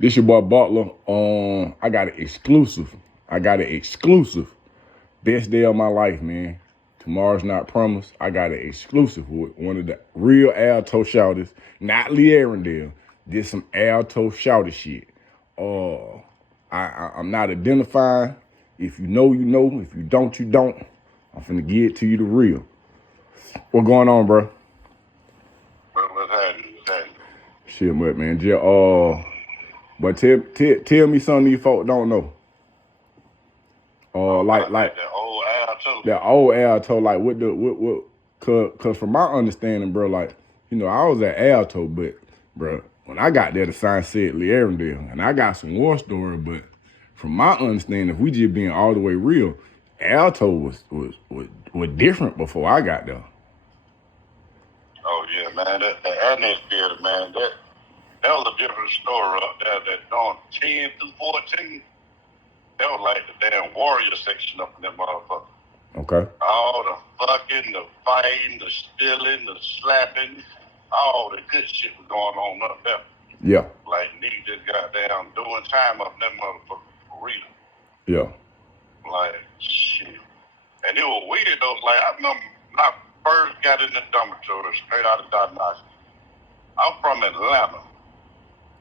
This your boy Butler. I got an exclusive. Best day of my life, man. Tomorrow's not promised. I got an exclusive with one of the real Alto shouters, not Lee Arundel. Did some Alto shouter shit. I'm not identifying. If you know, you know. If you don't, you don't. I'm finna give it to you the real. What going on, bro? What's happening? Shit, much, man. Just, but tell me something you folk don't know. Like that old Alto. That old Alto, like cause from my understanding, bro, like, you know, I was at Alto, but bro, when I got there, the sign said Lee Arundel, and I got some war story, but from my understanding, if we just being all the way real, Alto was different before I got there. Oh yeah, man, that atmosphere, man, that was a different story up there. That on 10 through 14, that was like the damn warrior section up in that motherfucker. Okay. All the fucking, the fighting, the stealing, the slapping, all the good shit was going on up there. Yeah. Like niggas just got down doing time up in that motherfucker for real. Yeah. Like shit. And it was weird though. Like I remember when I first got in the dormitory straight out of diagnostics. I'm from Atlanta.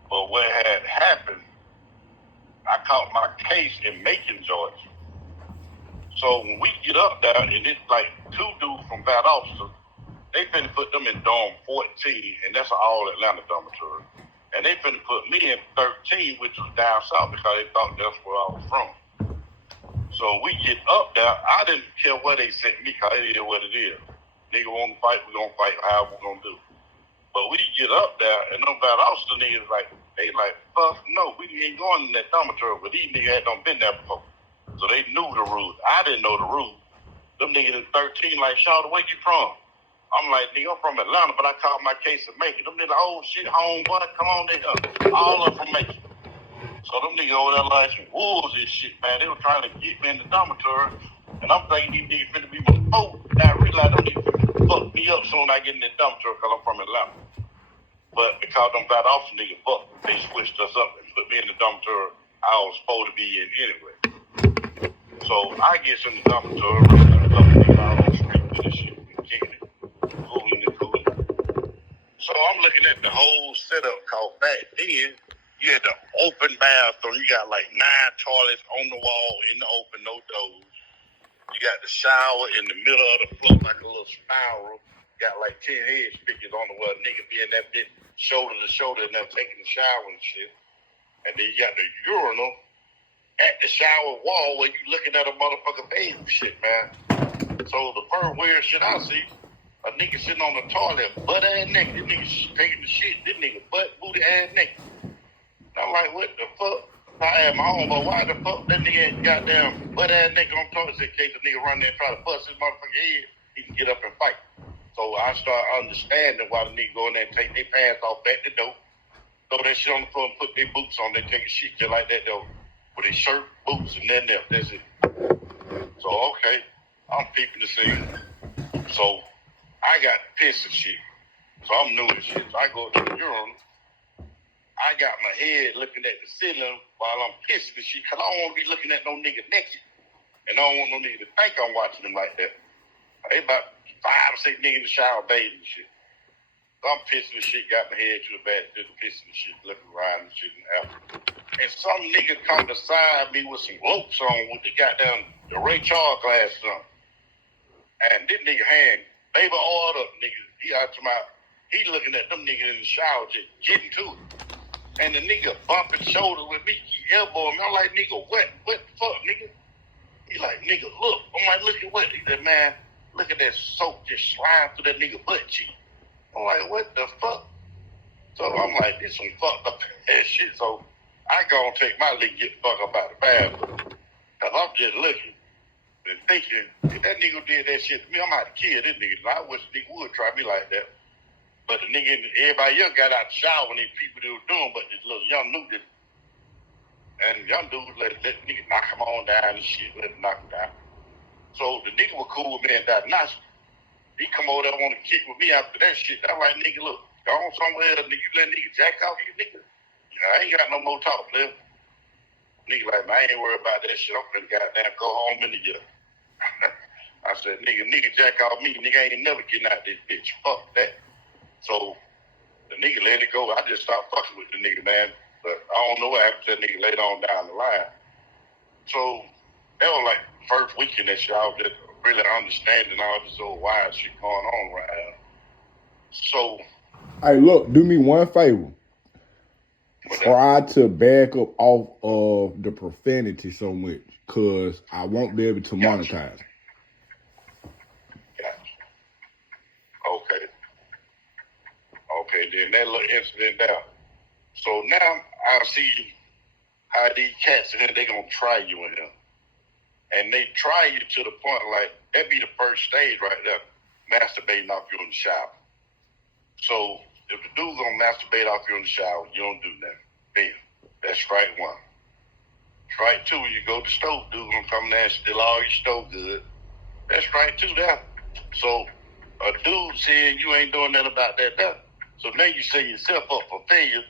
But what had happened, I caught my case in Macon, Georgia. So when we get up there, and it's like two dudes from Valdosta, they finna put them in dorm 14, and that's an all-Atlanta dormitory. And they finna put me in 13, which was down south, because they thought that's where I was from. So we get up there, I didn't care where they sent me, because it is what it is. Nigga want to fight, we gonna fight, however we gonna do. But we get up there, and them Valdosta niggas they like, fuck no, we ain't going in that dormitory, but these niggas had been there before. So they knew the rules. I didn't know the rules. Them niggas in 13 like, Shawty, where you from? I'm like, nigga, I'm from Atlanta, but I caught my case in Macon. Them niggas, oh shit, homeboy, come on, nigga. All up from Macon. So them niggas over there like some wolves and shit, man. They were trying to get me in the dormitory, and I'm thinking these niggas finna be my foe. Now I realize them niggas finna fuck me up soon I get in the dormitory because I'm from Atlanta. But because them got off niggas fuck, they switched us up and put me in the dormitory I was supposed to be in anyway. So I get in the dormitory, running a couple niggas out on the street with this shit, kicking it, fooling and cooling. So I'm looking at the whole setup called back then. You had the open bathroom. You got like 9 toilets on the wall in the open, no doors. You got the shower in the middle of the floor like a little spiral. Got like 10 head speakers on the wall. Nigga be in that bitch shoulder to shoulder and them taking the shower and shit. And then you got the urinal at the shower wall where you looking at a motherfucker baby shit, man. So the first weird shit I see, a nigga sitting on the toilet, butt ass naked. This nigga taking the shit. This nigga butt booty ass naked. I'm like, what the fuck? I asked my homeboy, why the fuck that nigga ain't goddamn butt ass nigga on toilet in case a nigga run there and try to bust his motherfucking head, he can get up and fight. So I start understanding why the nigga go in there and take their pants off at the door, throw that shit on the floor and put their boots on. They take a shit just like that though, with their shirt, boots, and then that's it. So okay, I'm peeping the scene. So I got pissed and shit. So I'm new and shit. So I go to the urinal. I got my head looking at the ceiling while I'm pissing and shit, because I don't want to be looking at no nigga naked. And I don't want no nigga to think I'm watching them like that. They about 5 or 6 niggas in the shower bathing and shit. So I'm pissing and shit, got my head to the back, just pissing and shit, looking around and shit and out. And some nigga come beside me with some ropes on with the goddamn the Ray Charles glass on. And this nigga hand, baby order, nigga, he out to my, he looking at them niggas in the shower just getting to it. And the nigga bumping shoulders with me, he elbowing me. I'm like, nigga, what the fuck, nigga? He like, nigga, look. I'm like, look at what? He said, man, look at that soap just sliding through that nigga butt cheek. I'm like, what the fuck? So I'm like, this some fucked up ass shit. So I go and take my lick, get the fuck up out the bathroom. Cause I'm just looking and thinking, if that nigga did that shit to me, I'm about to kill this nigga. I wish the nigga would try me like that. But the nigga, everybody else got out the shower when these people they were doing, but this little young dude did. And young dude let nigga knock him on down and shit, let him knock him down. So the nigga was cool with me and diagnostic. He come over there want to kick with me after that shit. I'm like, nigga, look, go on somewhere else, nigga. You let nigga jack off you, nigga. You I ain't got no more talk left. Nigga like, man, I ain't worried about that shit. I'm finna goddamn go home in the year. I said, nigga jack off me. Nigga ain't never getting out this bitch. Fuck that. So the nigga let it go. I just stopped fucking with the nigga, man. But I don't know what happened to that nigga later on down the line. So that was like the first weekend that shit. I was just really understanding all this old wild shit going on right now. So, hey, look, do me one favor. Try to back up off of the profanity so much, cause I won't be able to monetize. Gotcha. Okay, then that little incident there. So now I see how these cats in here, they gonna try you in here. And they try you to the point like, that be the first stage right there, masturbating off you in the shower. So if the dude's gonna masturbate off you in the shower, you don't do nothing. Bam. That's strike one. Strike two, you go to the stove, dude's gonna come there and steal all your stove good. That's strike two there. So a dude saying you ain't doing nothing about that there. So now you set yourself up for failure.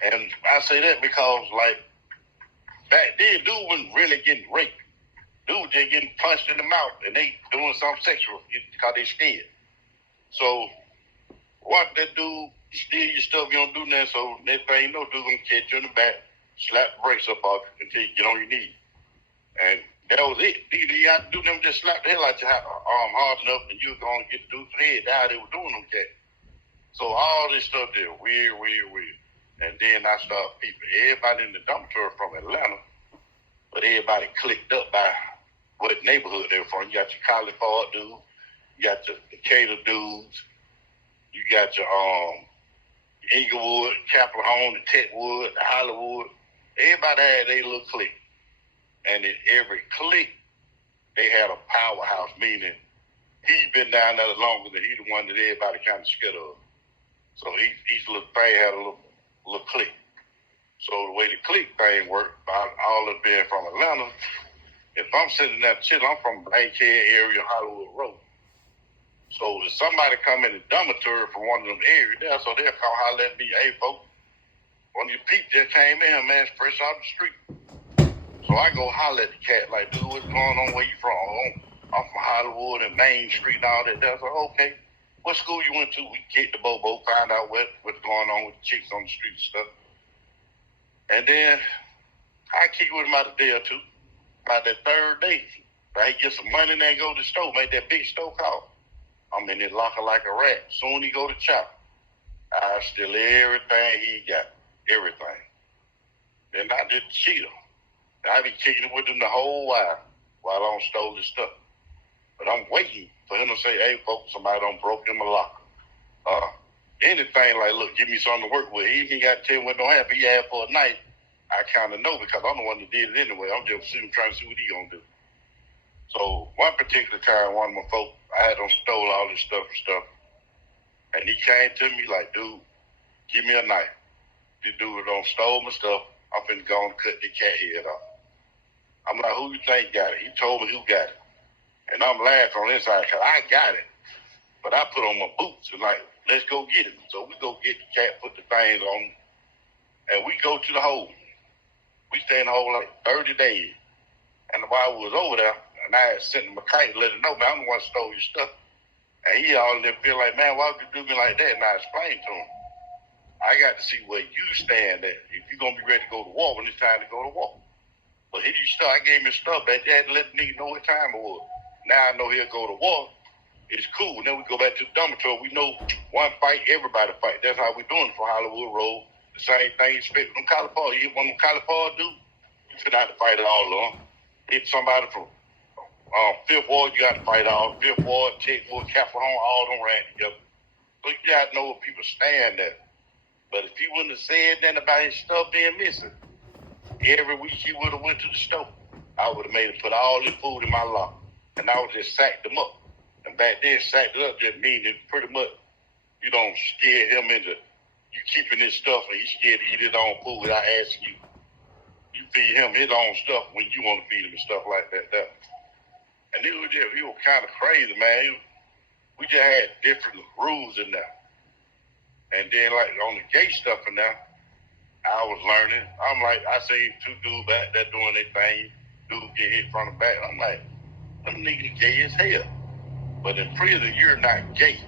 And I say that because like back then, dude wasn't really getting raped. Dude just getting punched in the mouth and they doing something sexual because they scared. So what that dude steal your stuff, you don't do nothing, so next thing you know, dude gonna catch you in the back, slap the brakes up off until you get on your knees. And that was it. You had to do them just slap the hell out your arm hard enough and you were gonna get the dude's head. That's how they were doing them cats. So all this stuff there, weird. And then I started peeping. Everybody in the dormitory from Atlanta, but everybody clicked up by what neighborhood they're from. You got your College Park dudes, you got your Decatur dudes, you got your Inglewood, Capitol Home, the Techwood, the Hollywood. Everybody had their little clique. And in every clique, they had a powerhouse, meaning he's been down there longer than he's the one that everybody kind of scared of. So each little thing had a little clique. So the way the clique thing worked, all of being from Atlanta, if I'm sitting there chilling, I'm from Bankhead area, Hollywood Road. So if somebody come in the dormitory from one of them areas there, so they'll come holler at me, hey, folks, one of your peeps just came in, man, fresh off the street. So I go holler at the cat, like, dude, what's going on? Where you from? I'm from Hollywood and Main Street and all that. I was like, okay, what school you went to? We kicked the bobo, find out what's going on with the chicks on the street and stuff. And then I kick with him out a day or two. About that third day, I get some money and then go to the store, make that big store call. I'm in his locker like a rat. Soon he go to chop. I steal everything he got. Everything. Then I did cheat him. I be kicking it with him the whole while I don't stole his stuff. But I'm waiting for him to say, hey, folks, somebody done broke him a locker. Anything like, look, give me something to work with. He ain't got to tell me what don't happen. He had for a night. I kind of know because I'm the one that did it anyway. I'm just trying to see what he gonna do. So one particular time, one of my folks, I had them stole all this stuff. And he came to me like, dude, give me a knife. This dude done stole my stuff. I'm finna go and cut the cat head off. I'm like, who you think got it? He told me who got it. And I'm laughing on this side because I got it. But I put on my boots and like, let's go get it. So we go get the cat, put the things on, and we go to the hole. We stay in the hole like 30 days. And while we was over there, and I had sent him a kite to let him know, man, I'm the one who stole your stuff. And he all there feel like, man, why would you do me like that? And I explained to him, I got to see where you stand at. If you're going to be ready to go to war when it's time to go to war. But he stuff, I gave him his stuff, but I had to let the nigga know what time it was. Now I know he'll go to war. It's cool. Then we go back to the dormitory. We know one fight, everybody fight. That's how we doing it for Hollywood Road. The same thing you expect from California. You hit one of them California dudes, you fit out to fight all along. Hit somebody from Fifth Ward, you got to fight all. Fifth Ward, Techwood, Capitol Home, all them ran together. So you got to know where people stand at. But if he wouldn't have said nothing about his stuff being missing, every week he would have went to the store. I would have made him put all his food in my locker. And I would just sack them up. And back then, sacked it up just mean that pretty much you don't scare him into you keeping his stuff and he's scared to eat his own food without asking you. You feed him his own stuff when you want to feed him and stuff like that. And he was kind of crazy, man. We just had different rules in there. And then, like, on the gay stuff in there, I was learning. I'm like, I seen two dudes back there doing their thing. Dude get hit from the back. I'm like, them niggas gay as hell. But in prison, you're not gay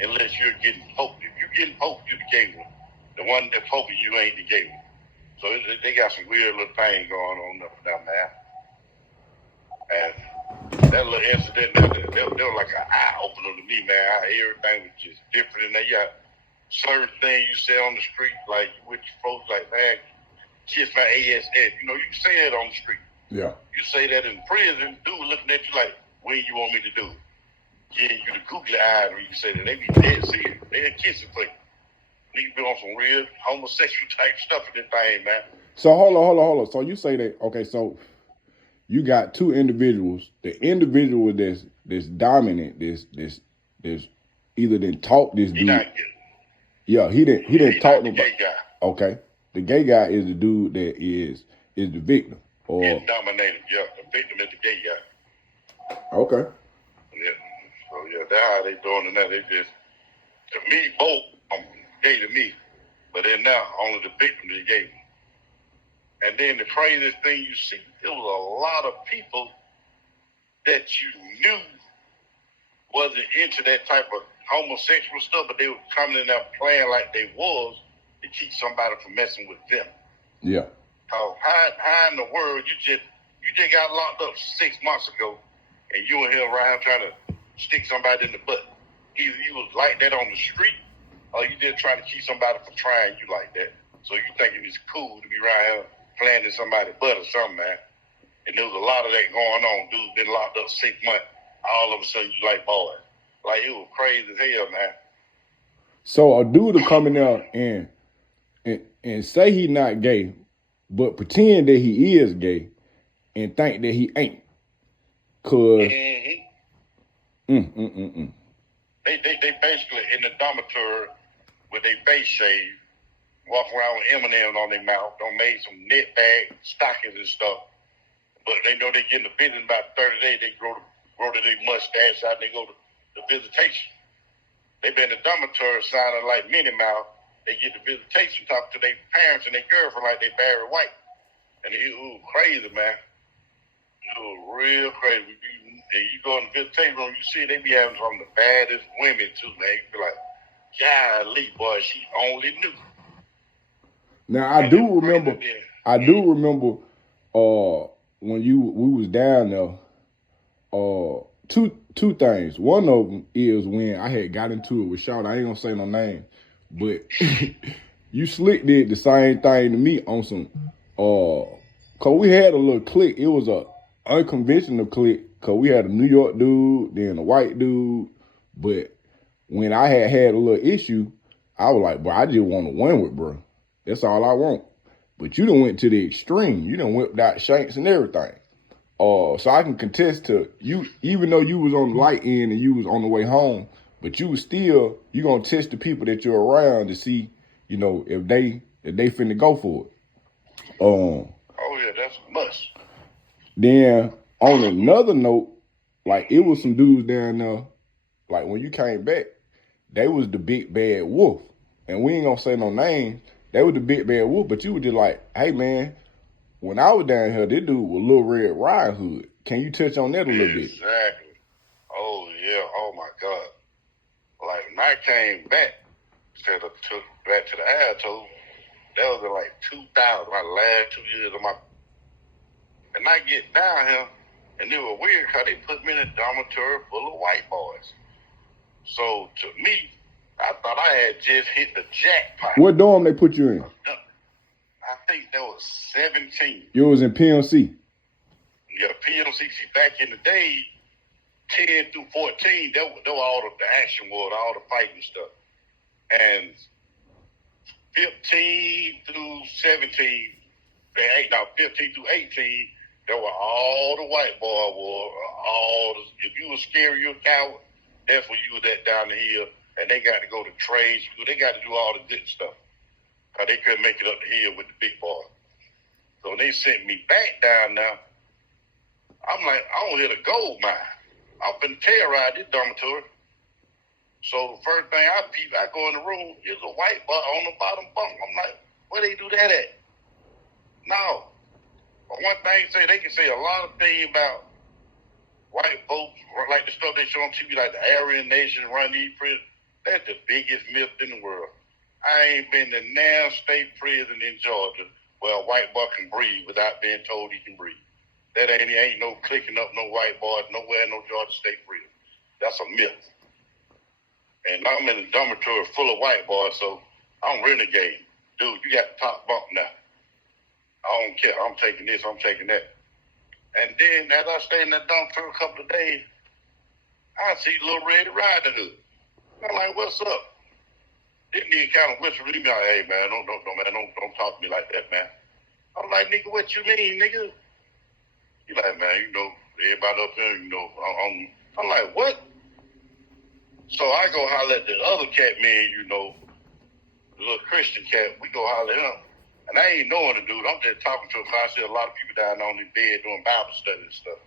unless you're getting poked. If you're getting poked, you're the gay one. The one that poking you ain't the gay one. So they got some weird little thing going on up and down there. And that little incident, that was like an eye opener to me, man. Everything was just different. And they got certain things you say on the street, like with your folks, like, man, kiss my ass. You know, you can say that on the street. Yeah. You say that in prison, dude looking at you like, what do you want me to do? Getting you the googly eyes when you say that. They be dead serious. They'll kiss it for you. Niggas be on some real homosexual type stuff in this thing, man. So hold on. So you say that, okay, so you got two individuals. The individual that's dominant, this either didn't talk this dude. He not good. Yeah, he didn't talk the gay guy. Okay. The gay guy is the dude that is the victim. Or getting dominated, yeah. The victim is the gay guy. Okay. Yeah. So yeah, that's how they doing it now. They just, to me, both gay to me. But then now only the victim is gay. And then the craziest thing you see, there was a lot of people that you knew wasn't into that type of homosexual stuff, but they were coming in there playing like they was to keep somebody from messing with them. Yeah. How in the world you just got locked up 6 months ago, and you and him around trying to stick somebody in the butt? Either you was like that on the street, or you just trying to keep somebody from trying you like that. So you thinking it's cool to be around here playing in somebody's butt or something, man. And there was a lot of that going on. Dudes been locked up 6 months. All of a sudden you like boys. Like, it was crazy as hell, man. So a dude will come in there and say he not gay, but pretend that he is gay and think that he ain't. Cause They basically in the dormitory with their face shaved, walk around with M&M's on their mouth, don't made some net bag stockings and stuff. But they know they getting the business in about 30 days. They grow their mustache out and they go to the visitation. They been in the dormitory sounding like Minnie Mouse. They get the visitation, talk to their parents and their girlfriend like they Barry White. And it was crazy, man. It was real crazy. And you go in the visitation room, you see they be having some of the baddest women too, man. You be like, golly, boy, she only knew. Now I do remember when we was down there, two things. One of them is when I had got into it with Shawn. I ain't gonna say no name, but you slick did the same thing to me on some cause we had a little clique. It was a unconventional clique, cause we had a New York dude, then a white dude. But when I had a little issue, I was like, bro, I just want to win with bro. That's all I want. But you done went to the extreme. You done whipped out shanks and everything. So I can contest to you, even though you was on the light end and you was on the way home, but you gonna test the people that you're around to see, you know, if they finna go for it. Oh yeah, that's a must. Then on another note, like it was some dudes down there, like when you came back, they was the big bad wolf. And we ain't gonna say no names. They was the big bad wolf, but you were just like, hey man, when I was down here, this dude was Little Red Riding Hood. Can you touch on that a little bit? Exactly. Oh yeah. Oh my God. Like when I came back, instead of took back to the Alto, that was in like 2000, my last 2 years of my. And I get down here, and they were weird because they put me in a dormitory full of white boys. So to me, I thought I had just hit the jackpot. What dorm they put you in? I think that was 17. You was in PMC. Yeah, PMC. See, back in the day, 10 through 14, that were all the action was, all the fighting stuff. And 15 through 17, 15 through 18, that were all the white boy were. If you were scary, you a coward, that's when you was at down the hill. And they got to go to trade school. They got to do all the good stuff. Because they couldn't make it up the hill with the big boy. So they sent me back down now. I'm like, I don't hit a gold mine. I'm finna terrorize this dormitory. So the first thing I go in the room, is a white boy on the bottom bunk. I'm like, Where they do that at? No. But one thing they can say a lot of things about white folks, like the stuff they show on TV, like the Aryan Nation run these prisons. That's the biggest myth in the world. I ain't been to now state prison in Georgia where a white boy can breathe without being told he can breathe. That ain't no clicking up no white boys nowhere in no Georgia State prison. That's a myth. And I'm in a dormitory full of white boys, so I'm renegade. Dude, you got the top bunk now. I don't care. I'm taking this, I'm taking that. And then as I stay in that dormitory a couple of days, I see Little Red Riding Hood. I'm like, what's up? This nigga kind of whispered to me, like, hey, man, don't talk to me like that, man. I'm like, nigga, what you mean, nigga? He like, man, you know, everybody up there, you know, I'm like, what? So I go holler at the other cat man, you know, the little Christian cat. We go holler at him. And I ain't knowing the dude. I'm just talking to him. I see a lot of people down on the bed doing Bible study and stuff.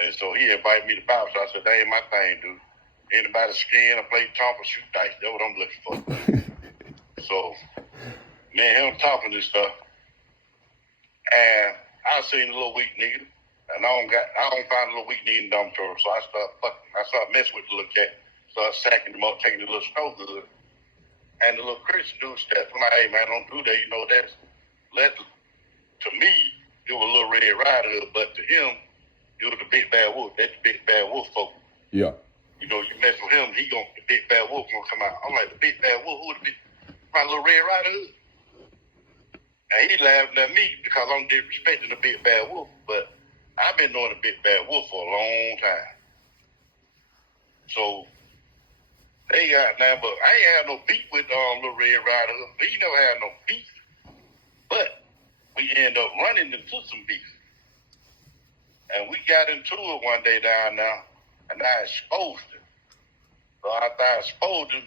And so he invited me to Bible study. I said, that ain't my thing, dude. Anybody skin, I play top or shoot dice. That's what I'm looking for. So, me and him talking this stuff. And I seen a little weak nigga. And I don't find a little weak nigga in the dormitory. So I start messing with the little cat. Start sacking him up, taking the little snow good. And the little Christian dude stepped in, like, hey, man, don't do that. You know, to me, it was a Little Red Rider, but to him, it was the Big Bad Wolf. That's the Big Bad Wolf folk. Yeah. You know, you mess with him, the Big Bad Wolf gonna come out. I'm like, the Big Bad Wolf? Who my Little Red Rider Hood? And he laughing at me because I'm disrespecting the Big Bad Wolf. But I've been knowing the Big Bad Wolf for a long time. So, they got now, but I ain't had no beef with Little Red Rider Hood. We never had no beef. But we end up running into some beef. And we got into it one day down there, and I exposed him. So after I exposed him,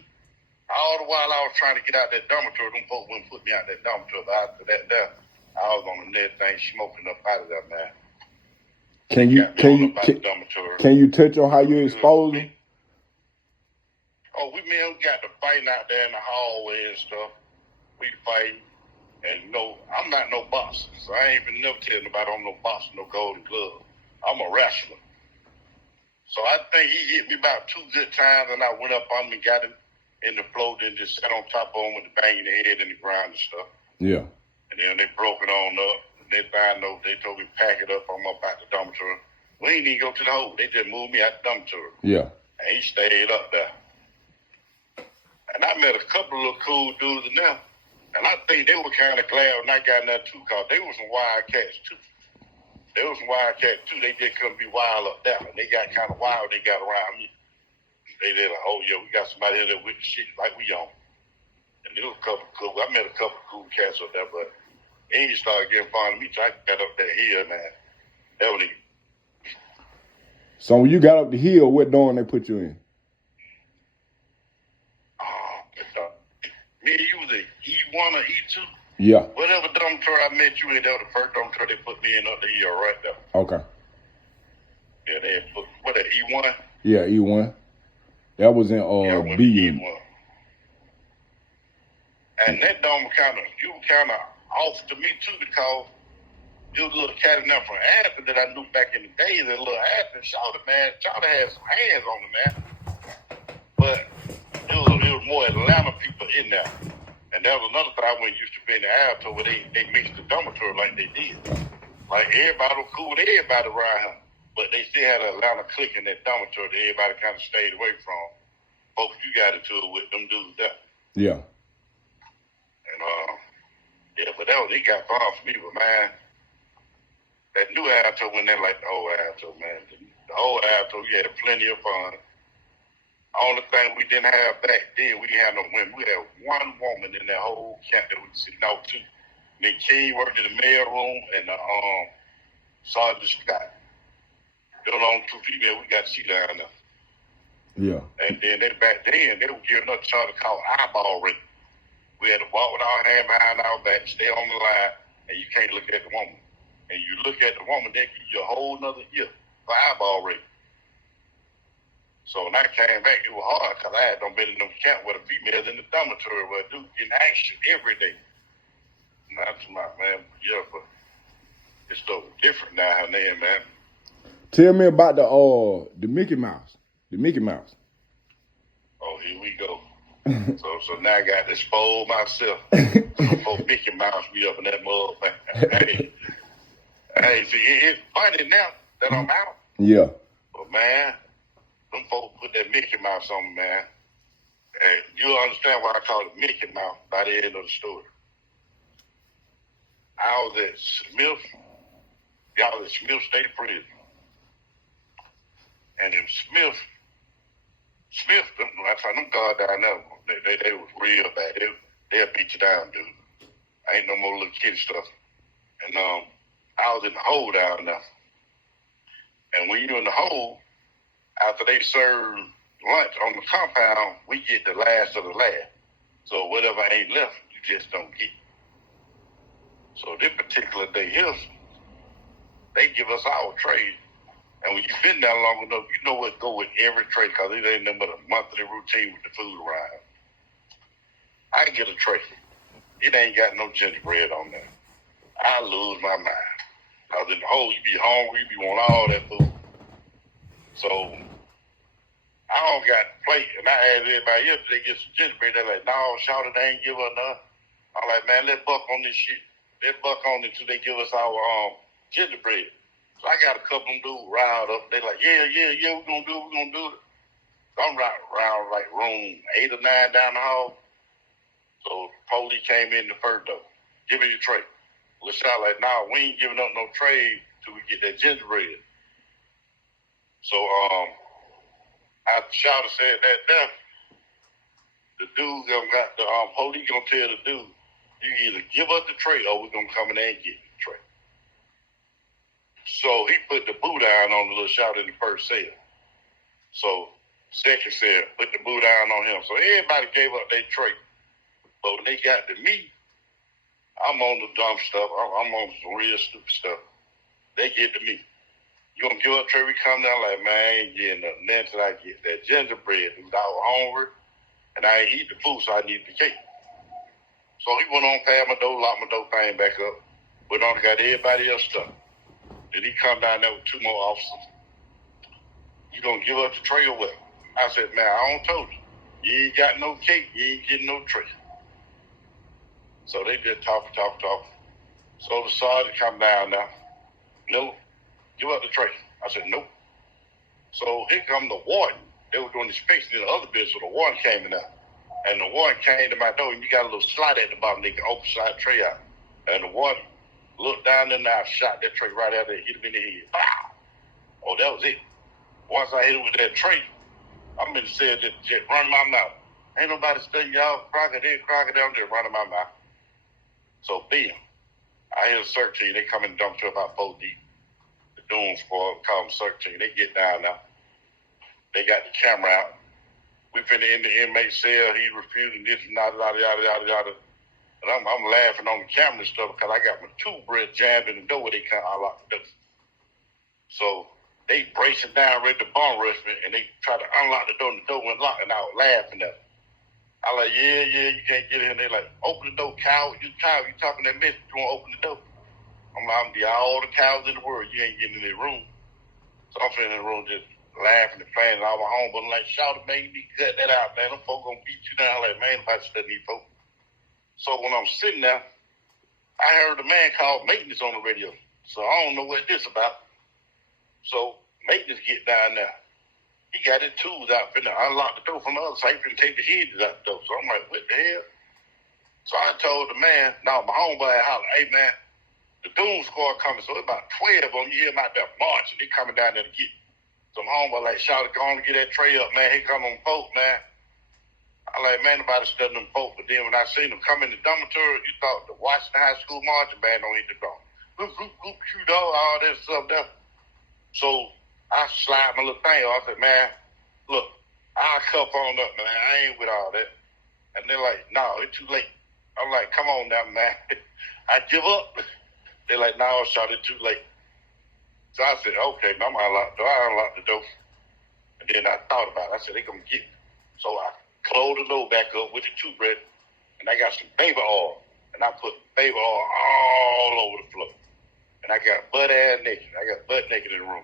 all the while I was trying to get out that dormitory, them folks wouldn't put me out that dormitory. But after that there, I was on the next thing smoking up out of there, man. Can you touch on how you exposed him? Oh, we got to fighting out there in the hallway and stuff. We fighting. And, you know, I'm not no boxer. So I ain't even never tell nobody I'm no boxer, no golden glove. I'm a wrestler. So I think he hit me about 2 good times, and I went up on him and got him in the floor, then just sat on top of him with the banging the head in the ground and stuff. Yeah. And then they broke it on up. And then I know they told me pack it up. I'm up out the dormitory. We ain't even go to the hole. They just moved me out the dormitory. Yeah. And he stayed up there. And I met a couple of little cool dudes in there. And I think they were kind of glad when I got in there too, because they were some wildcats too. They just couldn't be wild up there. And they got kind of wild. They got around me. They did like, oh yeah, we got somebody in there with the shit like we on. And there was a couple cool. I met a couple cool cats up there, but he started getting fond of me. So I got up that hill, man. That was it. So when you got up the hill, what dorm they put you in? Me and you was an E1 or E2. Yeah. Whatever dormitory I met you in, that was the first dormitory they put me in up the hill right there. Okay. Yeah, they put, what, that E1? Yeah, E1. That was in B unit. E1. And that dorm was you were kind of off to me too, because it was a little cat in there from Athens that I knew back in the day. That little Athens shouted, man. Shouted had some hands on him, man. But it was more Atlanta people in there. And that was another thing I went used to be in the Alto where they mixed the dormitory like they did. Like everybody was cool with everybody around him. But they still had an Atlanta clique in that dormitory that everybody kind of stayed away from. Folks, you got into it with them dudes there. Yeah. And yeah, but it got fun for me. But man, that new Alto went there like the old Alto, man. The old Alto, you had plenty of fun. Only thing we didn't have back then, we didn't have no women. We had one woman in that whole camp that we could see. No, two. Then King worked in the mail room, and Sergeant Scott. They were the only 2 females we got to see down there. Yeah. And then back then, they were giving us something called eyeball rape. We had to walk with our hand behind our back, stay on the line, and you can't look at the woman. And you look at the woman, they give you a whole nother year for eyeball rape. So when I came back, it was hard because I had been in them camp with the females in the dormitory where dudes getting action every day. Not to my man, yeah, but it's so different now and then, man. Tell me about the Mickey Mouse. The Mickey Mouse. Oh, here we go. So now I got to expose myself before Mickey Mouse me up in that motherfucker. Hey, see, it's funny now that I'm out. Yeah. But man, them folks put that Mickey Mouse on me, man. And you'll understand why I call it Mickey Mouse by the end of the story. I was at Smith State Prison. And in Smith, I tell them guys down there, they was real bad. They'll beat you down, dude. Ain't no more little kid stuff. And I was in the hole down there. And when you're in the hole, after they serve lunch on the compound, we get the last of the last. So whatever ain't left, you just don't get. So this particular day here, they give us our trade. And when you've been there long enough, you know what go with every trade, because it ain't nothing but a monthly routine with the food around. I get a tray. It ain't got no gingerbread on there. I lose my mind. I was in the hole, you be hungry, you be want all that food. So I don't got a plate, and I asked everybody else, they get some gingerbread. They're like, no, Shawty, they ain't give us enough. I'm like, man, let's buck on this shit. Let's buck on it until they give us our gingerbread. So I got a couple of them dudes riled up. They like, yeah, we're gonna do it. So I'm around like room 8 or 9 down the hall. So the police came in the first door. Give me your tray. Well, shot like, nah, we ain't giving up no trade till we get that gingerbread. So after Shawty said that there, the dude got the police gonna tell the dude, you either give us the tray or we're gonna come in there and get the tray. So he put the boot down on the little Shawty in the first cell. So second cell put the boot down on him. So everybody gave up their tray. But when they got to me, I'm on the dumb stuff. I'm on some real stupid stuff. They get to me. You gonna give up tray? We come down like, man, I ain't getting nothing until I get that gingerbread. Dude, I was hungry, and I ain't eat the food, so I need the cake. So he went on past my door, locked my door thing back up, but only got everybody else stuff. Then he come down there with 2 more officers. You gonna give up the tray or what? I said, man, I don't told you. You ain't got no cake, you ain't getting no tray. So they just talk. So the sergeant come down now. No, give up the tray. I said, nope. So here come the warden. They were doing inspection in the other business, so the warden came in there. And the warden came to my door, and you got a little slide at the bottom. They can open slide the tray out. And the warden looked down there, and I shot that tray right out there, hit him in the head. Pow! Oh, that was it. Once I hit him with that tray, I'm in the cell just running my mouth. Ain't nobody studying y'all. Crocodile, just running my mouth. So, bam. I hear the search team. They come and dump to about 4 deep. The Doom Squad, call them search team. They get down now. They got the camera out. We finna in the inmate cell. He refusing this and yada. And I'm laughing on the camera and stuff because I got my toothbrush jammed in the door where they can't unlock the door. So they bracing down, ready to bomb rush me, and they try to unlock the door, and the door went locked, and I was laughing at them. I like, yeah, you can't get in. They like, open the door, coward. You talking that mess, you want to open the door. I'm like, I'm all the cowards in the world. You ain't getting in the room. So I'm sitting in the room just laughing and playing, and all my home, but I'm like, shout it, man, you need to cut that out, man. Them folks gonna beat you down. Like, man, nobody studying these folks. So when I'm sitting there, I heard a man called maintenance on the radio. So I don't know what this about. So maintenance get down there. He got his tools out, finna unlock the door from the other side, finna take the hinges out the door. So I'm like, what the hell? So I told the man, my homeboy hollered, hey man, the Doom Squad coming. So it's about 12 of them. You hear them out there marching. They coming down there to get some homeboy like, shout it, go on and get that tray up, man. Here come them folks, man. I like, man, nobody studying them folks. But then when I seen them come in the dormitory, you thought the Washington High School marching band don't hit the drum. Whoop, shoot, all that stuff there. So I slide my little thing off. I said, man, look, I'll cup on up, man. I ain't with all that. And they're like, no, it's too late. I'm like, come on now, man. I give up. They're like, no, shot, it's too late. So I said, okay, I'm gonna unlock the door. I unlocked the door. And then I thought about it. I said, they gonna get me. So I closed the door back up with the toothbrush, and I got some baby oil. And I put baby oil all over the floor. And I got butt-ass naked. I got butt naked in the room.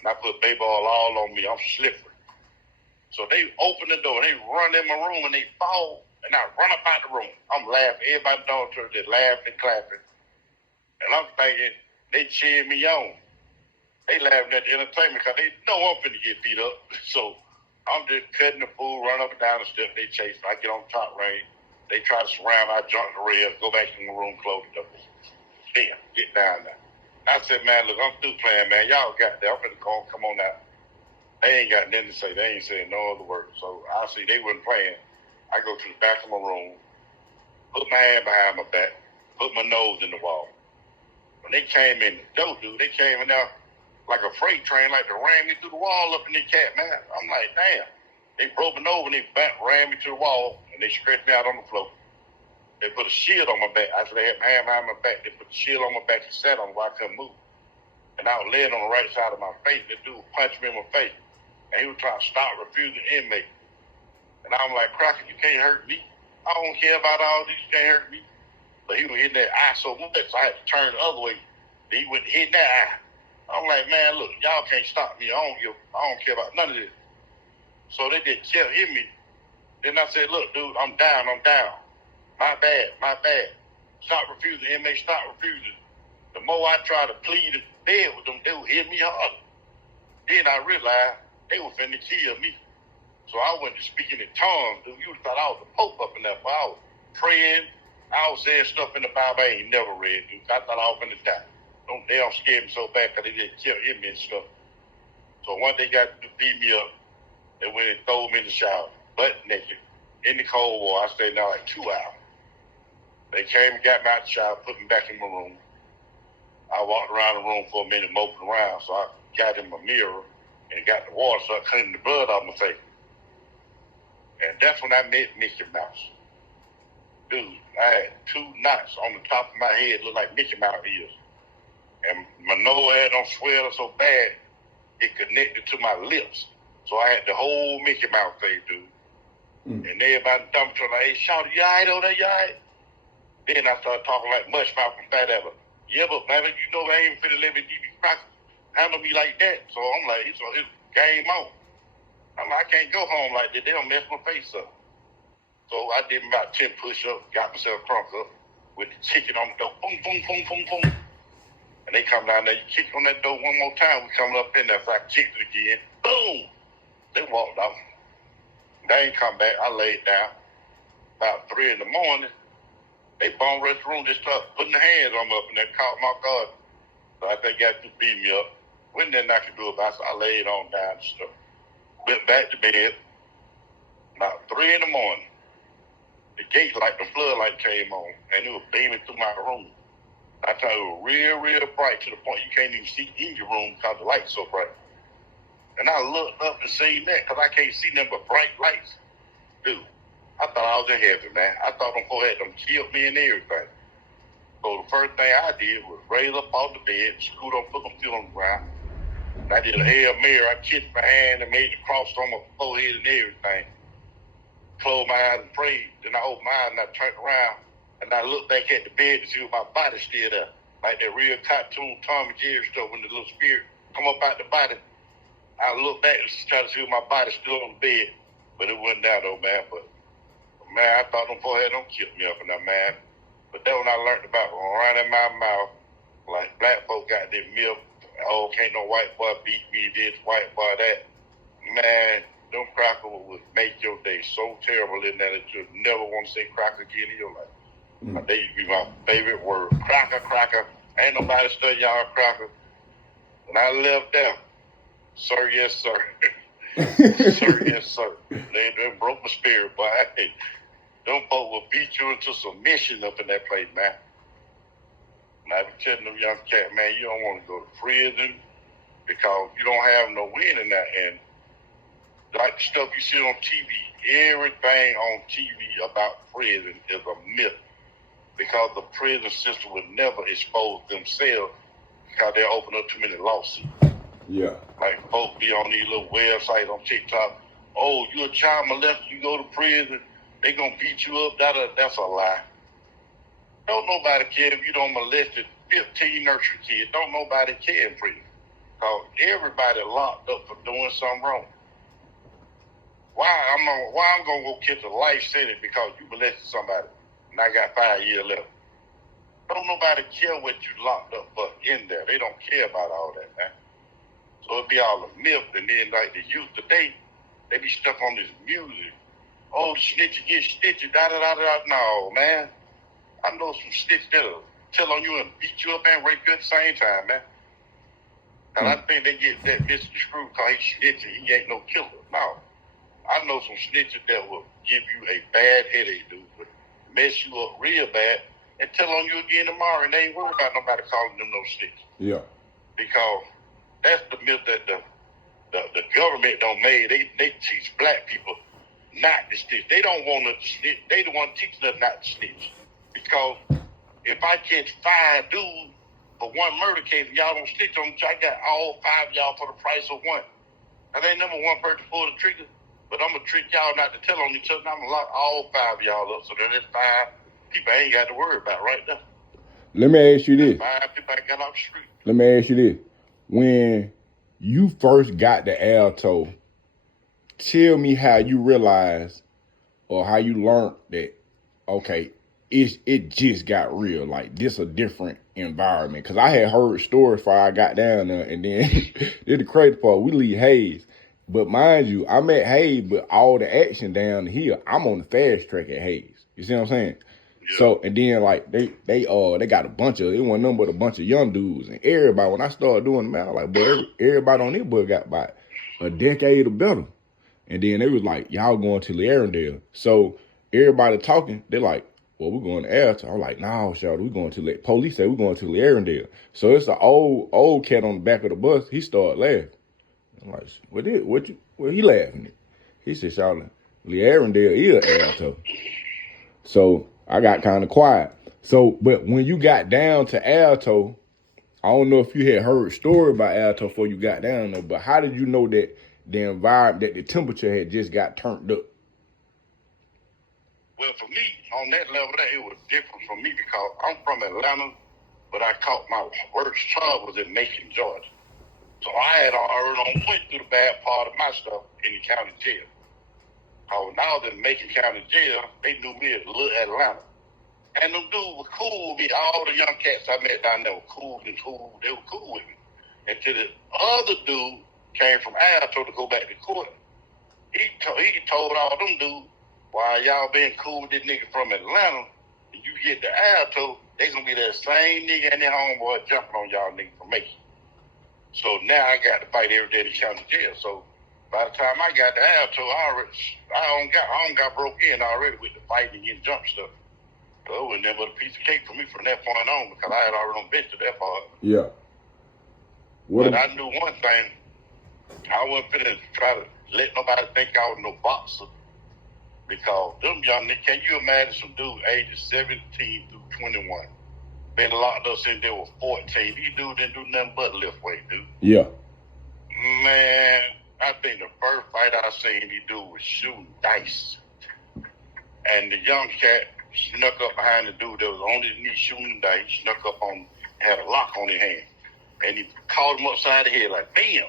And I put baby oil all on me. I'm slippery. So they open the door. They run in my room and they fall. And I run up out the room. I'm laughing. Everybody in the dormitory just laughing and clapping. And I'm thinking, they cheering me on. They laughing at the entertainment because they know I'm finna get beat up. So I'm just cutting the food, run up and down the steps. They chase me. I get on top range. They try to surround. I jump the rail, go back in the room, close the door. Damn, get down there. I said, man, look, I'm through playing, man. Y'all got there. I'm finna come on out. They ain't got nothing to say. They ain't saying no other word. So I see they wasn't playing. I go to the back of my room, put my hand behind my back, put my nose in the wall. When they came in the door, dude, they came in there like a freight train, like they ran me through the wall up in the cat, man. I'm like, damn. They broke me over and they ran me to the wall and they stretched me out on the floor. They put a shield on my back. After they had my hand behind my back, they put the shield on my back and sat on me while I couldn't move. And I was laying on the right side of my face. The dude punched me in my face. And he was trying to stop refusing inmate. And I'm like, Crockett, you can't hurt me. I don't care about all this. You can't hurt me. But he was hitting that eye so much, so I had to turn the other way. He went hitting that eye. I'm like, man, look, y'all can't stop me. I don't care about none of this. So they just kept hitting me. Then I said, look, dude, I'm down. My bad. Stop refusing, inmate, stop refusing. The more I try to plead and beg with them, they would hit me hard. Then I realized they were finna kill me. So I went to speaking in tongues, dude. You would have thought I was the Pope up in there, but I was praying. I was saying stuff in the Bible I ain't never read, dude. I thought I was finna die. They don't scare me so bad because they just kept hitting me and stuff. So once they got to beat me up, they went and threw me in the shower, butt naked, in the cold water. I stayed there like 2 hours. They came and got me out the shower, put me back in my room. I walked around the room for a minute, moping around. So I got in my mirror and got the water, so I cleaned the blood off my face. And that's when I met Mickey Mouse. Dude, I had 2 knots on the top of my head, looked like Mickey Mouse ears. And my nose had on swell so bad, it connected to my lips. So I had the whole Mickey Mouse face, dude. And everybody in the dormitory like, hey, Shawty, you all right over there, you all right? Then I started talking like much mouth from Fat Ever. Yeah, but man, you know I ain't finna let me handle me like that. So I'm like, it's game on. I'm like, I can't go home like that. They don't mess my face up. So I did about 10 push-ups, got myself crunk up with the chicken on the door. Boom, boom, boom, boom, boom. And they come down there, you kick on that door one more time, we coming up in there, so I kicked it again. Boom! They walked off. They ain't come back. I laid down. About 3 in the morning, they bomb rushed the room, just started putting their hands on me up and they caught my guard. So I think they got to beat me up. When then I could do about it, so I laid on down and stuff. Went back to bed. About 3 in the morning, the gate light, the floodlight came on, and it was beaming through my room. I tell you, it was real, real bright to the point you can't even see in your room because the light's so bright. And I looked up and seen that because I can't see nothing but bright lights. Dude, I thought I was in heaven, man. I thought them folks had them killed me and everything. So the first thing I did was raise up off the bed, scoot up, put them feet on the ground. And I did a Hail Mary. I kissed my hand and made the cross on my forehead and everything. Closed my eyes and prayed. Then I opened my eyes and I turned around. And I looked back at the bed to see if my body still there. Like that real cartoon Tom and Jerry stuff when the little spirit come up out the body. I looked back to try to see if my body still on the bed. But it wasn't there though, man. But man, I thought them folks had them killed me up in there, man. But that when I learned about running my mouth, like black folk got that milk. Oh, can't no white boy beat me this, white boy that. Man, them crackers would make your day so terrible in that you'll never want to say cracker again in your life. They used to be my favorite word. Cracker, cracker. Ain't nobody study y'all cracker. When I left there, sir, yes, sir. Sir, yes, sir. They broke my spirit, boy. Hey, them folks will beat you into submission up in that place, man. And I be telling them young cat, man, you don't want to go to prison because you don't have no win in that. And like the stuff you see on TV, everything on TV about prison is a myth because the prison system would never expose themselves because they'll open up too many lawsuits. Yeah. Like folks be on these little websites on TikTok. Oh, you a child molester, you go to prison, they gonna beat you up. That's a lie. Don't nobody care if you don't molested 15 nursery kids. Don't nobody care in prison. Because everybody locked up for doing something wrong. Why I'm gonna go catch a life sentence because you molested somebody and I got 5 years left? Don't nobody care what you locked up for in there. They don't care about all that, man. So it be all a myth, and then like the youth today, they be stuck on this music. Oh, snitch get stitchy, da-da-da-da. No, man. I know some snitch that'll tell on you and beat you up and rape you at the same time, man. And I think they get that misconstrued because he's snitching. He ain't no killer. No. I know some snitches that will give you a bad headache, dude, but mess you up real bad and tell on you again tomorrow, and they ain't worried about nobody calling them no snitch. Yeah. Because that's the myth that the government don't make. They teach black people not to snitch. They don't want to snitch. They the one teaching us not to snitch. Because if I catch 5 dudes for one murder case and y'all don't snitch on me, I got all 5 of y'all for the price of one. And ain't number one person pull the trigger, but I'm going to trick y'all not to tell on each other. I'm going to lock all 5 of y'all up so that there's 5 people I ain't got to worry about right now. Let me ask you this. 5 people I got off the street. Let me ask you this. When you first got the Alto, tell me how you realized or how you learned that, okay, it just got real. Like, this a different environment. Because I had heard stories before I got down there, and then this the crazy part. We leave Hayes. But mind you, I'm at Hayes, but all the action down here, I'm on the fast track at Hayes. You see what I'm saying? Yeah. So, and then like they got a bunch of, it wasn't nothing but a bunch of young dudes, and everybody, when I started doing them, I was like, boy, everybody on this book got about a decade or better. And then they was like, y'all going to the Arendelle. So everybody talking, they're like, well, we're going to Alto. I'm like, no, shout, we going to the police say we're going to the Arendelle. So it's an old cat on the back of the bus. He started laughing. I'm like, what he laughing at? He said, shout, the Arendelle is Alto. So I got kind of quiet. So, but when you got down to Alto, I don't know if you had heard a story about Alto before you got down there, but how did you know that the environment, that the temperature had just got turned up? Well, for me, on that level, it was different for me because I'm from Atlanta, but I caught my worst job was in Macon, Georgia. So I had already went through the bad part of my stuff in the county jail. When I was in Macon County Jail, they knew me as Little Atlanta. And them dudes were cool with me. All the young cats I met down there were cool. They were cool with me. Until the other dude came from Alto to go back to court. He told all them dudes, while y'all been cool with this nigga from Atlanta, and you get to Alto, they gonna be that same nigga and their homeboy jumping on y'all niggas from Macon. So now I got to fight every day in the county jail. So by the time I got to Alto, I don't got broke in already with the fighting and getting jump stuff. So it was never a piece of cake for me from that point on because I had already been to that part. Yeah. But I knew one thing. I wasn't finna try to let nobody think I was no boxer because them young niggas, can you imagine some dude ages 17 through 21? Been locked up since they were 14. These dudes didn't do nothing but lift weight, dude. Yeah. Man, I think the first fight I seen these dudes was shooting dice. And the young cat snuck up behind the dude that was on his knee shooting dice. He snuck up on, had a lock on his hand. And he caught him upside the head like, bam.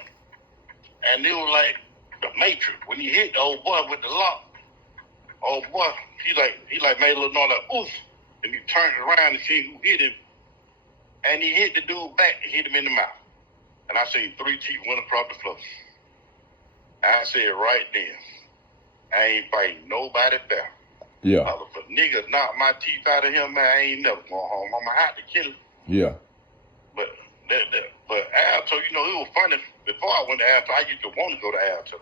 And it was like the Matrix. When he hit the old boy with the lock, old boy, he made a little noise like, oof. And he turned around and see who hit him. And he hit the dude back and hit him in the mouth. And I seen 3 teeth went across the floor. And I said right then, I ain't fighting nobody there. Yeah. If a nigga knock my teeth out of him, man, I ain't never going home. I'm going to have to kill him. Yeah. But Alto, it was funny. Before I went to Alto, I used to want to go to Alto.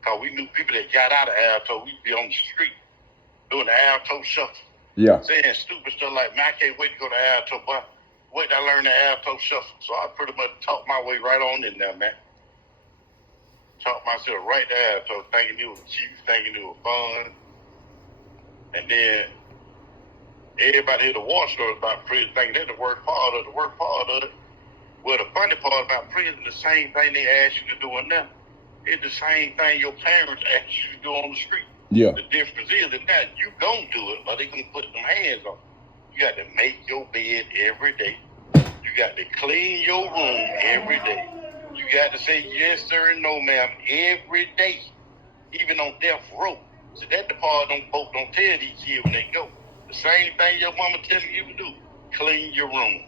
Because we knew people that got out of Alto. We'd be on the street doing the Alto shuffle. Yeah. Saying stupid stuff like, man, I can't wait to go to Alto, but wait till I learn the Alto shuffle. So I pretty much talked my way right on in there, man. Talked myself right to Alto, thinking it was cheap, thinking it was fun. And then everybody hear the war stories about prison, thinking that's the worst part of it. Well, the funny part about prison, the same thing they ask you to do in there. It's the same thing your parents ask you to do on the street. Yeah. The difference is that now you gonna do it, or they gonna put them hands on. You got to make your bed every day. You got to clean your room every day. You got to say yes, sir, and no, ma'am, every day, even on death row. So that the part folks don't tell these kids when they go. The same thing your mama telling you to do. Clean your room.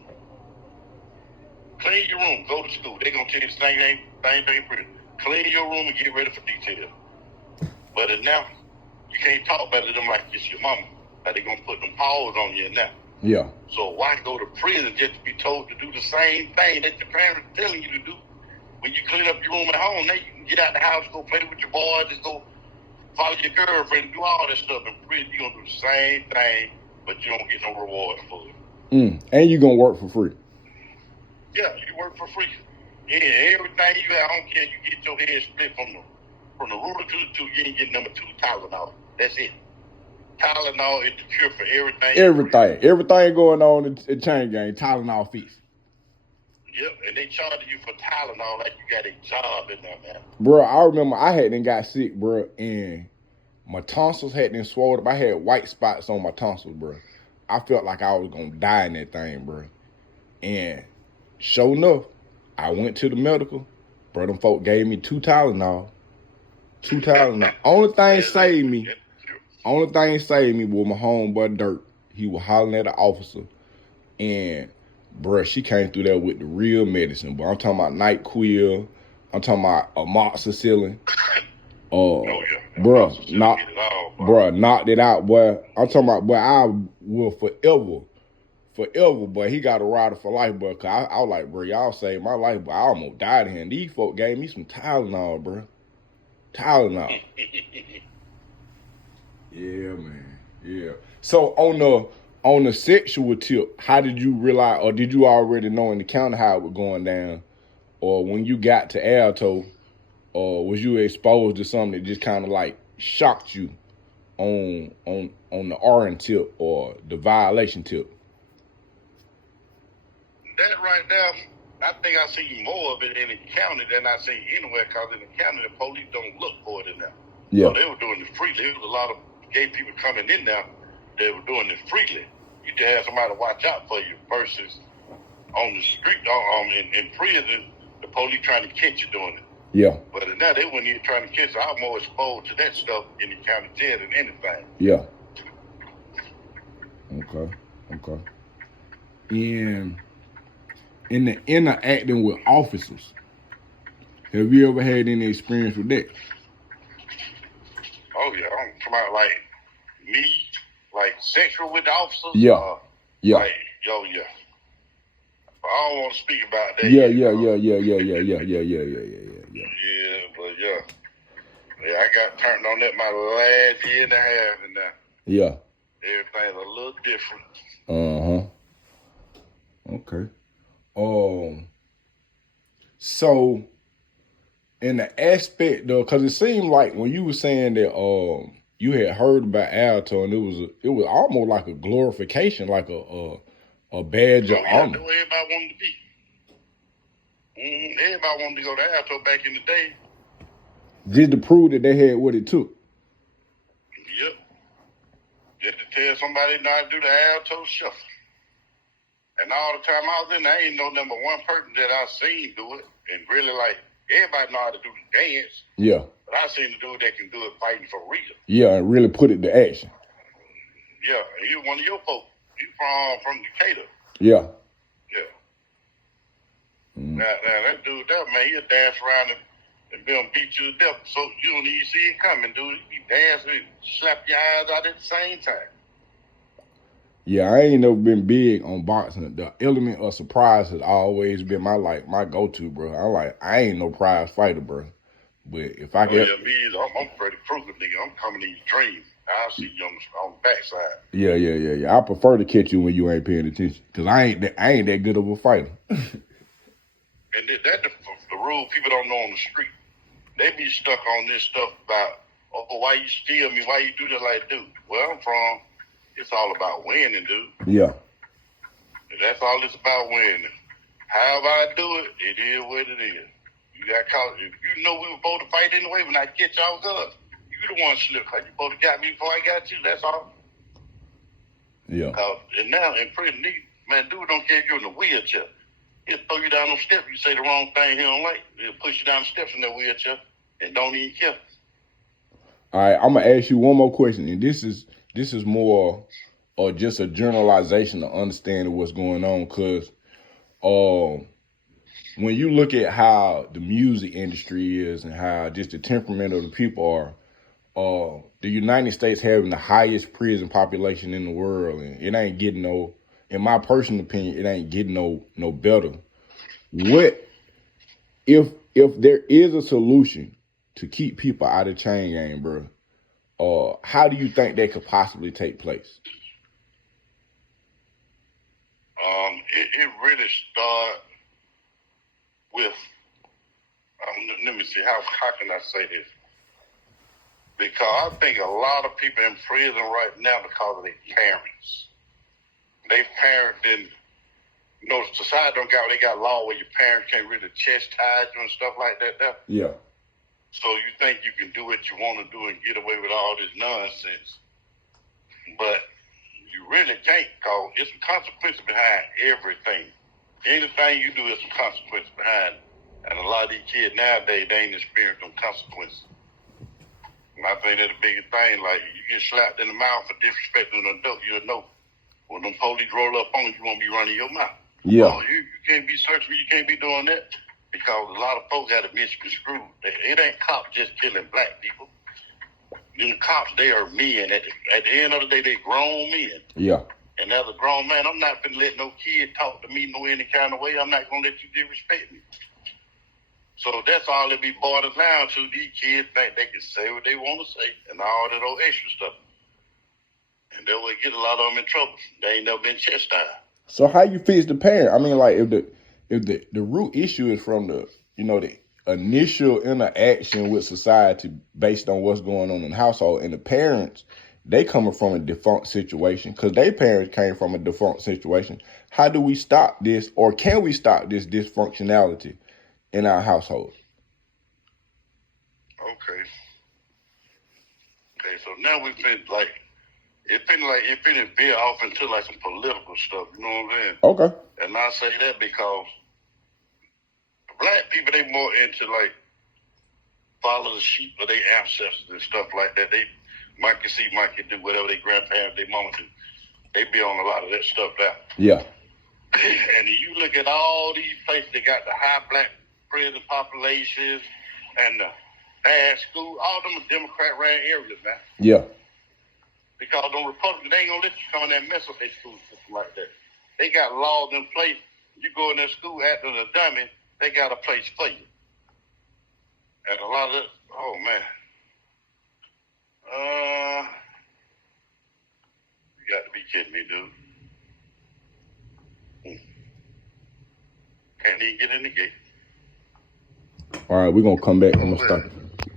Clean your room. Go to school. They're going to tell you the same thing for you. Clean your room and get ready for detail. But now, you can't talk about them like it's your mama. Like they're going to put them paws on you now. Yeah. So why go to prison just to be told to do the same thing that your parents are telling you to do? When you clean up your room at home, now you can get out the house, go play with your boys, and go follow your girlfriend, do all that stuff. In prison, you're going to do the same thing, but you don't get no reward for it. And you're going to work for free. Yeah, you work for free. Yeah, everything you got, I don't care, you get your head split from the ruler to the tooth, you ain't getting number 2 Tylenol. That's it. Tylenol is the cure for everything. Everything going on in Chain Gang, Tylenol fix. Yep, and they charge you for Tylenol like you got a job in there, man. Bro, I remember I hadn't got sick, bro, and my tonsils hadn't swelled up. I had white spots on my tonsils, bro. I felt like I was going to die in that thing, bro. And sure enough, I went to the medical. Bro, them folk gave me 2 Tylenol. 2 Tylenol. Only thing saved me was my homeboy Dirt. He was hollering at the officer. And, bruh, she came through there with the real medicine. But I'm talking about NyQuil. I'm talking about amoxicillin. Bruh, knocked it out, boy. I'm talking about, boy, I will forever, but he got a rider for life, bro. Cause I was like, bro, y'all saved my life, but I almost died here. And these folk gave me some Tylenol, bro. Tylenol. Yeah, man. Yeah. So on the sexual tip, how did you realize, or did you already know in the county how it was going down, or when you got to Alto, or was you exposed to something that just kind of like shocked you on the RN tip or the violation tip? That right there, I think I see more of it in the county than I see anywhere, because in the county, the police don't look for it in there. Yeah. So they were doing it freely. There was a lot of gay people coming in there. They were doing it freely. You just have somebody to watch out for you versus on the street, in prison, the police trying to catch you doing it. Yeah. But now they weren't even trying to catch you. I'm more exposed to that stuff in the county jail than anything. Yeah. Okay. And in the interacting with officers, have you ever had any experience with that? Oh yeah, I'm talking about like me, like sexual with the officers. Yeah. Like, yeah. But I don't want to speak about that. Yeah. Yeah, but yeah, I got turned on that my last year and a half, and yeah, everything's a little different. Okay. So in the aspect though, because it seemed like when you were saying that you had heard about Alto, and it was almost like a glorification, like a badge of honor. That's what everybody wanted to be. Everybody wanted to go to Alto back in the day. Just to prove that they had what it took. Yep. Just to tell somebody not to do the Alto shuffle. And all the time I was in there, I ain't no number one person that I seen do it. And really, like, everybody know how to do the dance. Yeah. But I seen the dude that can do it fighting for real. Yeah, and really put it to action. Yeah, and he was one of your folks. He from Decatur. Yeah. Yeah. Now that dude there, man, he'll dance around and be on beat you to death, so you don't even see it coming, dude. He dance and slap your eyes out at the same time. Yeah, I ain't never been big on boxing. The element of surprise has always been my go-to, bro. I ain't no prize fighter, bro. But if I can... Yeah, me either. I'm Freddy Krueger, nigga. I'm coming in your dreams. I'll see you on the backside. Yeah. I prefer to catch you when you ain't paying attention, because I ain't that good of a fighter. And that's the rule people don't know on the street. They be stuck on this stuff about, why you steal me? Why you do that like dude? Where I'm from, it's all about winning, dude. Yeah. And that's all it's about, winning. However I do it, it is what it is. You got caught. If you know we were supposed to fight anyway, when I get y'all guns, you the one slip. You supposed to got me before I got you. That's all. Yeah. And now in prison, man, dude don't care if you're in a wheelchair. He'll throw you down the steps. You say the wrong thing he don't like. He'll push you down the steps in that wheelchair and don't even care. All right, I'm gonna ask you one more question, and this is more or just a generalization of understanding what's going on. Cause when you look at how the music industry is and how just the temperament of the people are, the United States having the highest prison population in the world, and it ain't getting no. In my personal opinion, it ain't getting no better. What if there is a solution to keep people out of chain gang, bro? How do you think that could possibly take place? It really start with, let me see, how can I say this? Because I think a lot of people in prison right now because of their parents. They parents didn't, society they got law where your parents can't really chastise you and stuff like that there. Yeah. So you think you can do what you want to do and get away with all this nonsense. But you really can't, because it's some consequences behind everything. Anything you do is some consequences behind it. And a lot of these kids nowadays, they ain't experienced them consequences. And I think that's the biggest thing. Like, you get slapped in the mouth for disrespecting an adult, you'll know. When them police roll up on you, you won't be running your mouth. Yeah. Oh, you can't be searching me, you can't be doing that. Because a lot of folks got it misconstrued. It ain't cops just killing black people. Them cops, they are men. At the end of the day, they grown men. Yeah. And as a grown man, I'm not going to let no kid talk to me no any kind of way. I'm not going to let you disrespect me. So that's all it be boiled down to. These kids think they can say what they want to say and all that old extra stuff. And that will get a lot of them in trouble. They ain't never been chastised. So how you fix the parent? I mean, like if the root issue is from the initial interaction with society based on what's going on in the household, and the parents, they coming from a defunct situation because their parents came from a defunct situation. How do we stop this, or can we stop this dysfunctionality in our household? Okay, so now we've been like, it been veer off into like some political stuff, you know what I'm saying? Okay. And I say that because black people, they more into like follow the sheep of their ancestors and stuff like that. They might can see, might can do whatever their grandparents, their mama do. They be on a lot of that stuff now. Yeah. And you look at all these places, they got the high black prison populations and the bad school, all them are Democrat-ran areas, man. Yeah. Because them Republicans, they ain't gonna let you come in there and mess up their school system like that. They got laws in place. You go in their school acting a dummy, they got a place for you. And a lot of that, oh man. You got to be kidding me, dude. Can't even get in the gate. All right, we're gonna come back. I'm gonna stop.